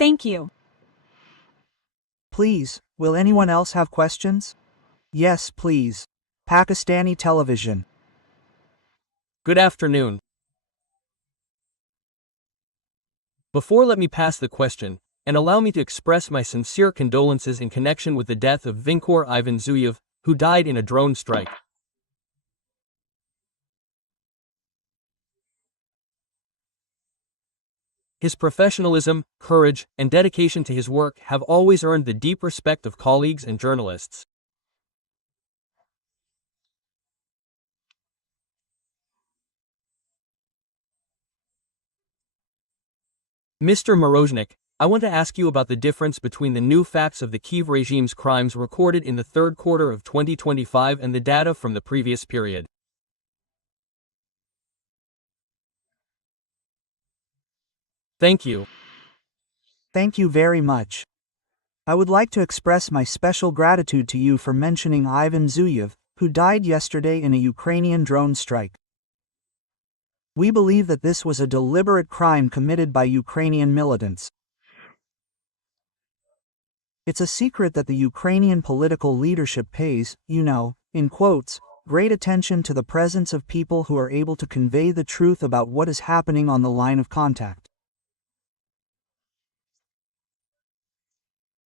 Thank you. Please, will anyone else have questions? Yes, please. Pakistani television. Good afternoon. Before let me pass the question, and allow me to express my sincere condolences in connection with the death of Vinkor Ivan Zuyev, who died in a drone strike. His professionalism, courage, and dedication to his work have always earned the deep respect of colleagues and journalists. Mr. Miroshnik, I want to ask you about the difference between the new facts of the Kiev regime's crimes recorded in the third quarter of 2025 and the data from the previous period. Thank you. Thank you very much. I would like to express my special gratitude to you for mentioning Ivan Zuyev, who died yesterday in a Ukrainian drone strike. We believe that this was a deliberate crime committed by Ukrainian militants. It's a secret that the Ukrainian political leadership pays, in quotes, great attention to the presence of people who are able to convey the truth about what is happening on the line of contact.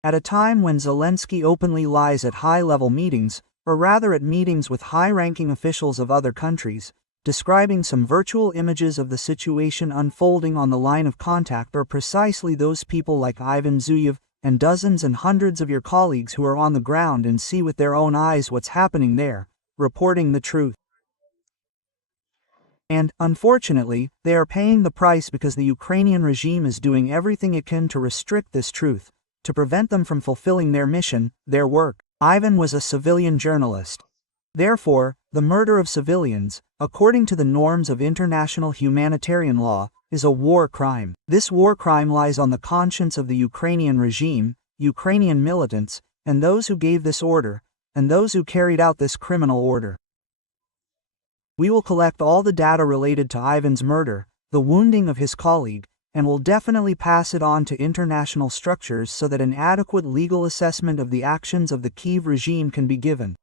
At a time when Zelensky openly lies at high-level meetings, or rather at meetings with high-ranking officials of other countries, describing some virtual images of the situation unfolding on the line of contact are precisely those people like Ivan Zuyev and dozens and hundreds of your colleagues who are on the ground and see with their own eyes what's happening there, reporting the truth. And, unfortunately, they are paying the price because the Ukrainian regime is doing everything it can to restrict this truth, to prevent them from fulfilling their mission, their work. Ivan was a civilian journalist. Therefore, the murder of civilians, according to the norms of international humanitarian law, is a war crime. This war crime lies on the conscience of the Ukrainian regime, Ukrainian militants, and those who gave this order, and those who carried out this criminal order. We will collect all the data related to Ivan's murder, the wounding of his colleague, and will definitely pass it on to international structures so that an adequate legal assessment of the actions of the Kiev regime can be given.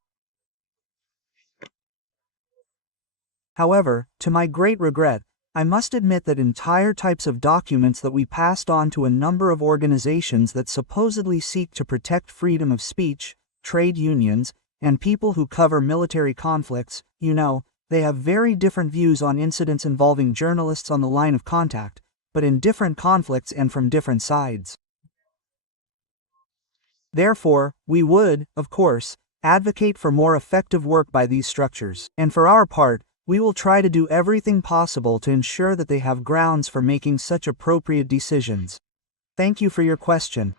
However, to my great regret, I must admit that entire types of documents that we passed on to a number of organizations that supposedly seek to protect freedom of speech, trade unions, and people who cover military conflicts, they have very different views on incidents involving journalists on the line of contact, but in different conflicts and from different sides. Therefore, we would, of course, advocate for more effective work by these structures, and for our part, we will try to do everything possible to ensure that they have grounds for making such appropriate decisions. Thank you for your question.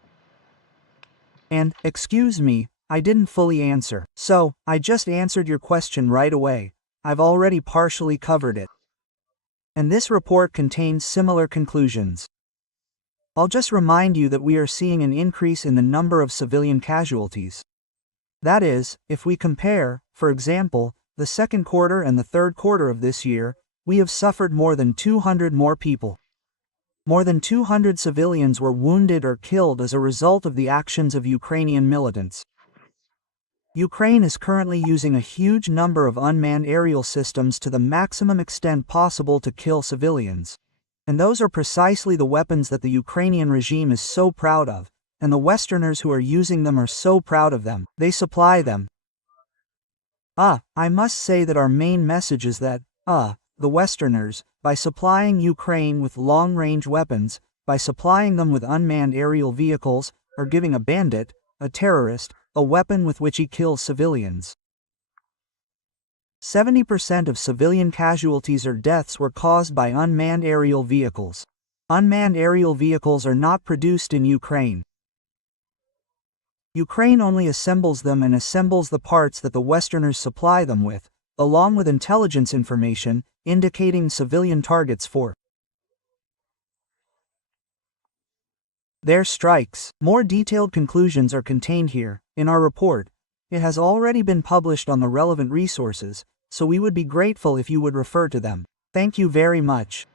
And, excuse me, I didn't fully answer. So, I just answered your question right away. I've already partially covered it. And this report contains similar conclusions. I'll just remind you that we are seeing an increase in the number of civilian casualties. That is, if we compare, for example, the second quarter and the third quarter of this year, we have suffered more than 200 more people. More than 200 civilians were wounded or killed as a result of the actions of Ukrainian militants. Ukraine is currently using a huge number of unmanned aerial systems to the maximum extent possible to kill civilians. And those are precisely the weapons that the Ukrainian regime is so proud of, and the Westerners who are using them are so proud of them. They supply them. I must say that our main message is that, the Westerners, by supplying Ukraine with long-range weapons, by supplying them with unmanned aerial vehicles, are giving a bandit, a terrorist, a weapon with which he kills civilians. 70% of civilian casualties or deaths were caused by unmanned aerial vehicles. Unmanned aerial vehicles are not produced in Ukraine. Ukraine only assembles them and assembles the parts that the Westerners supply them with, along with intelligence information, indicating civilian targets for their strikes. More detailed conclusions are contained here, in our report. It has already been published on the relevant resources, so we would be grateful if you would refer to them. Thank you very much.